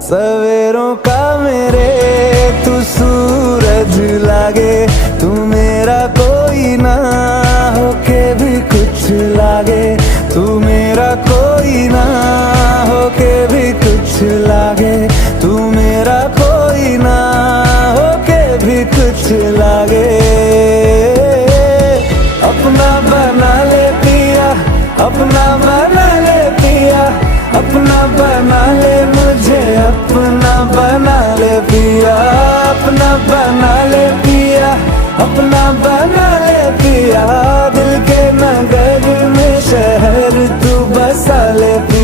सवेरों का मेरे तू सूरज लागे, तू मेरा कोई ना होके भी कुछ लागे, तू मेरा कोई ना होके भी कुछ लागे, तू मेरा कोई ना होके भी कुछ लागे। अपना बना ले पिया, अपना बना ले पिया, अपना बना ले मुझे, अपना बना ले पिया, अपना बना ले पिया, अपना बना ले पिया। दिल के नगर में शहर तू बसा ले पिया।